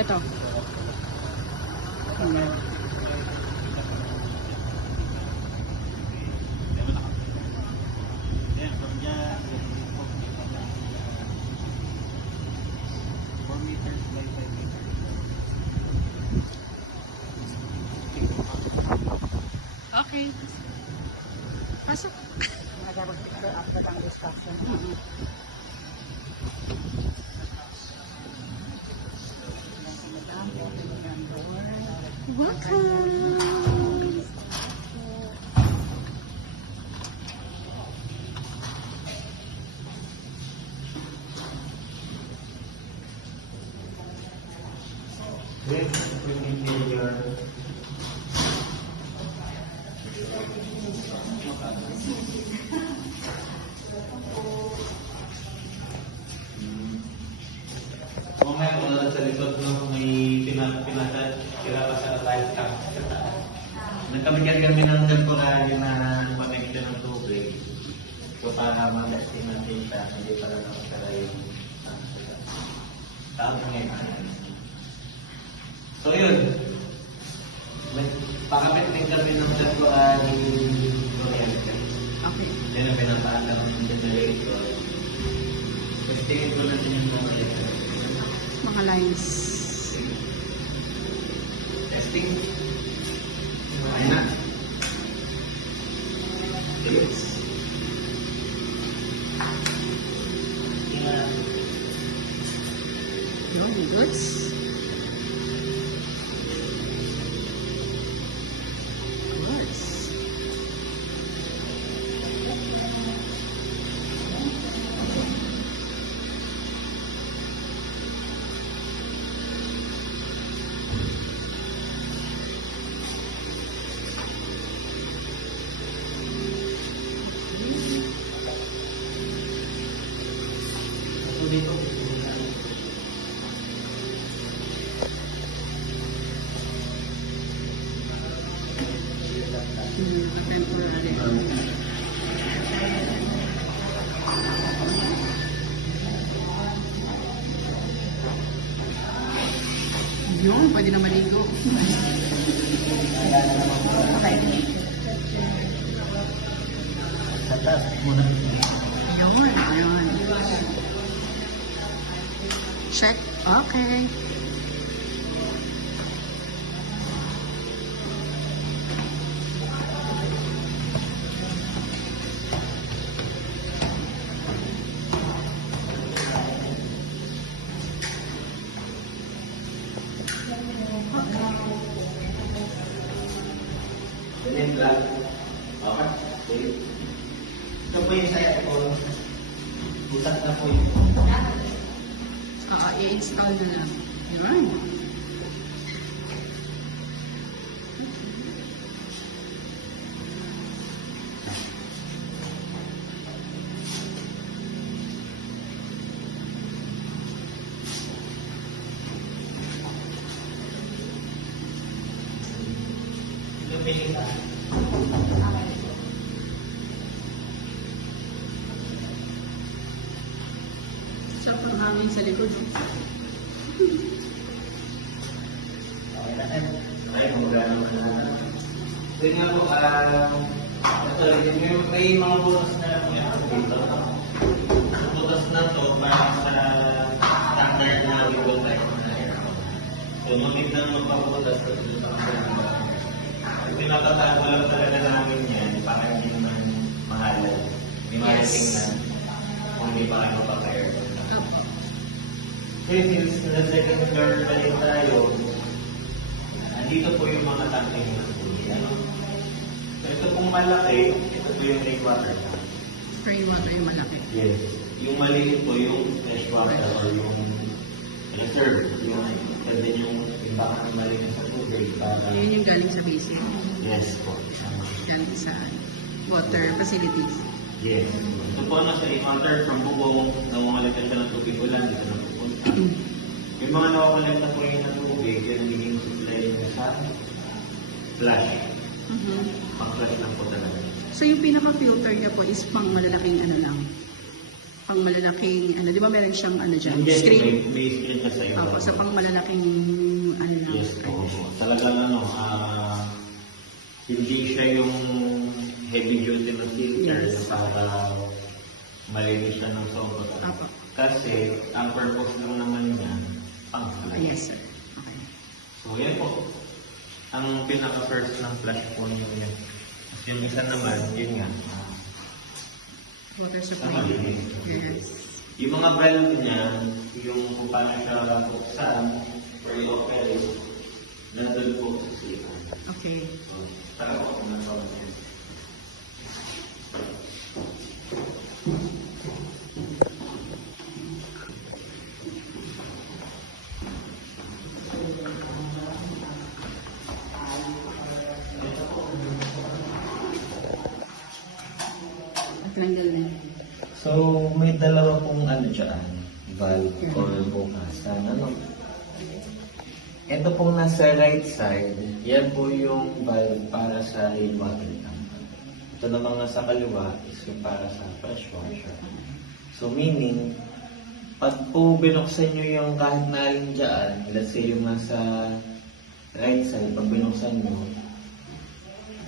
Ito. Ayan. Okay. Pasok. Mag-picture after ang discussion. Welcome. Mamaya kung nasa sa likod no, may pinapasa na tayo sa taas. Nagkabigyan kami ng temporary na connection ng tubig. So para ma-testing natin siya, hindi para nakasara yung tao ngayon. So yun, pakapit din kami ng temporary kuryente. Okay. Yan ang pinapaalam ng generator. Testingin ko natin yung generator. Mga lines. Testing. Ayan na. Yes. Ayan. Yun, goods. Goods. So dito. Temporary. Yun, pwede na maligo. Okay. Sa taas muna. Yun, yun. Check. Okay. Ganyan lang. Okay. Okay. Ito po yung saya ko. Butak na po yun. I-install na lang. Yun. Lumiling na. Sa panghangin sa likod. Okay na yan. Ay, kung gano'n ka na. So yun nga po, may mga butas na dito. Ang butas na to, parang sa standard na window type na air. So magiging magpabutas sa dito. Pinapatago lang talaga namin yan para hindi naman mahalal. Hindi mahalating na kung hindi pa kayo mapapare. So since na second floor pa rin tayo, andito po yung mga tanking na tubig. So ito pong malaki, ito po yung rainwater tank. Rainwater yung malaki. Yes. Yung maliit po yung freshwater or yung reserve. Pwede yung baka maliit sa tubig para... Yun yung galing sa basin. Yes po. Galing sa water facilities. Yes. Ito po sa water from bubong, nangungaliktan siya ng tubig ulan, dito na pupunta. Yung mga nawawalan na po yung tubig, yan ang naging supply niya sa flash. Pang-flash lang po talaga. So yung pinaka-filter niya po is pang malalaking ano lang. Pang malalaking, ano, di ba meron siyang ano dyan? Hindi, Screen. may screen na sa iyo. Opo, sa pang malalaking ano lang. Yes, po. Talagang ano, hindi siya yung heavy duty na filter Yes. para malinis siya ng sobra. Opo. Kasi ang purpose lang naman niya, pang-flash. Yes, sir. Okay. So yan po. Ang pinaka-first ng flash po niyo yan. At yung isa naman, yun nga, Water sa supply. malinis. Yes. Yung mga valve niya, yung kung paano siya buksan or i-operate, nandun po sa silicon. Okay. So, tara po kung nasa yan. At langgal na. So, may dalawa pong ano dyan, valve or bukasan. Ano? Ito pong nasa right side, yan po yung valve para sa rainwater tank. Ito naman nga sa kaliwa is yung para sa fresh washer. So, meaning, pag po binuksan nyo yung kahit na alin dyan, let's say yung nasa right side, pag binuksan nyo,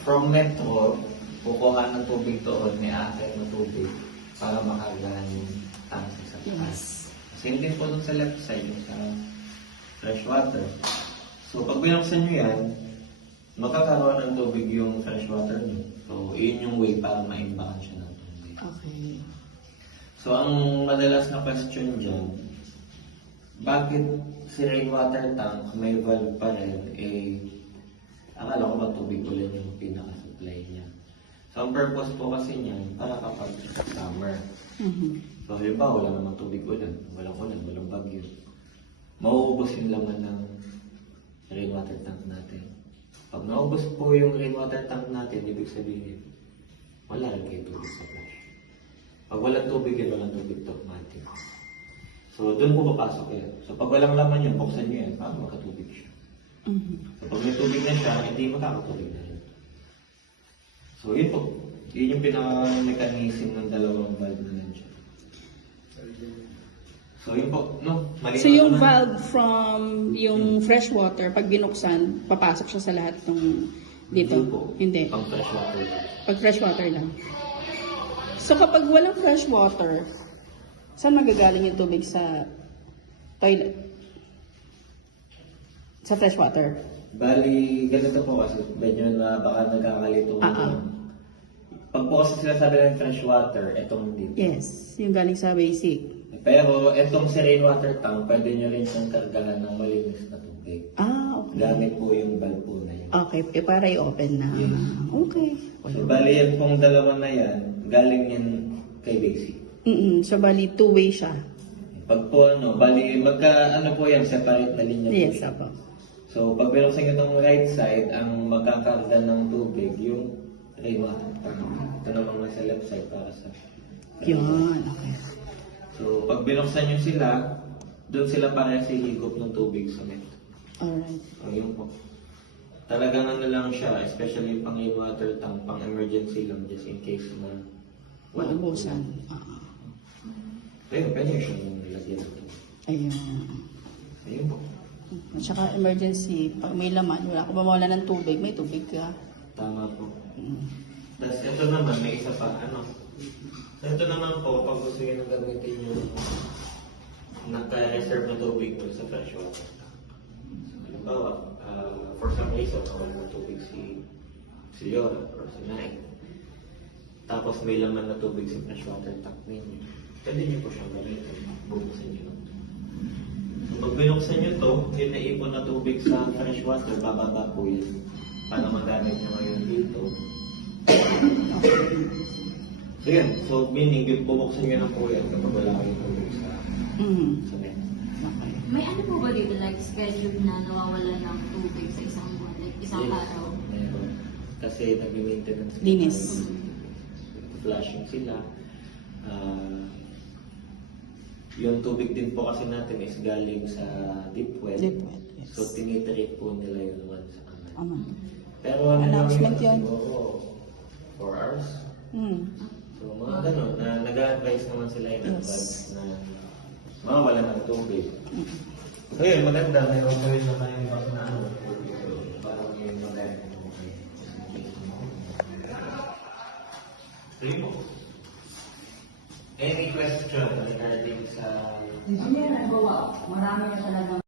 from metro, kukuha ng tubig doon, may akit na tubig para makargahan yung tank sa taas. Yes. Same din po dun sa left side, sa fresh water. So, pag binuksan nyo yan, makakaroon ng tubig yung fresh water nyo. So, yun yung way para maimbakan siya ng tubig. Okay. So, ang madalas na question dyan, bakit si rainwater tank may valve pa rin, akala ko ba tubig ulan yung pinaka-supply niya. So, ang purpose po kasi niyan, para kapag summer. So, halimbawa, wala namang tubig ulan, walang bagyo. Mauubos yung laman ng rainwater tank natin. Pag naubos po yung rainwater tank natin, ibig sabihin, wala rin kayo tubig sa flash. Pag walang tubig, walang tubig to automatic. So, doon po papasok yan. So, pag walang laman yun, buksan nyo yan, para makatubig siya. So, pag may tubig na siya, hindi makakatubig na yun. So, yun po. Yun yung pinaka-mechanism ng dalawang valve na nandiyan. So, yun po. No, mali So na yung naman. valve from yung fresh water, pag binuksan, papasok siya sa lahat ng dito? Hindi po. Hindi. Pang fresh water. Pag fresh water lang. So kapag walang fresh water, saan magagaling yung tubig sa toilet? Sa fresh water? Bali, ganito po kasi, medyo na baka nagkakalito. Ah. Pag po kasi sila sabi ng fresh water, etong dito. Yes, yung galing sa basic. Pero etong si rainwater tank, pwede nyo rin siyang kargahan ng malinis na tubig. Ah, okay. Gamit po yung valve po na yun. Okay, para i-open na. Yes. Okay. So, bali yan pong dalawa na yan, galing yan kay basic. So bali, two-way siya. Pag po bali, ano po yan, separate na linya po Yes, siya. apo. So, pag binuksan nyo ng right side, ang magkakarga ng tubig, yung rainwater tank. Ito naman nasa left side para sa... Yun, okay. So, pag binuksan nyo sila, doon sila parehas hihigop ng tubig sa metro. Alright. So, yun po. Talagang ano lang siya, especially pang rainwater tank, pang emergency lang, just in case na walang Maubusan. tubig. Ayun, pwede siya yung nilagyan ito. Ayun. Ayun po. At saka emergency, pag may laman, wala ka ba mawala ng tubig, may tubig ka. Tama po. Mm. Tapos ito naman, may isa pa, ito naman po, pag gusto nyo nang gamitin yung naka-reserve na tubig mo sa fresh water. Halimbawa, for some reason, wala na tubig si Yora or si Nay. Tapos may laman na tubig si fresh water tank ninyo. Pwede nyo po siyang gamitin. Bubuksan nyo lang. So, pag binuksan nyo to, yung naipon na tubig sa fresh water, bababa po yun. Para magamit nyo ngayon dito. So yan, so meaning yung bubuksan nyo na po yan kapag wala kayong tubig sa net. Okay. May ano po ba dito, like schedule na nawawala ng tubig sa isang buwan, like isang Yes, araw? meron. Kasi nag-maintenance. Linis. Flashing sila. Yung tubig din po kasi natin is galing sa deep well. Deep well, yes. So tinitreat po nila yun once a month. Ama. Pero ano Announcement naman yun. siguro, 4 hours. Hmm. So mga ganun, na nag-a-advise naman sila in Yes. advance na mawawala ng tubig. So yun, maganda. May offering na tayo na ano. Parang yung maganda. So yun po. Any question regarding sa... Hindi niya nagawa. Marami na talagang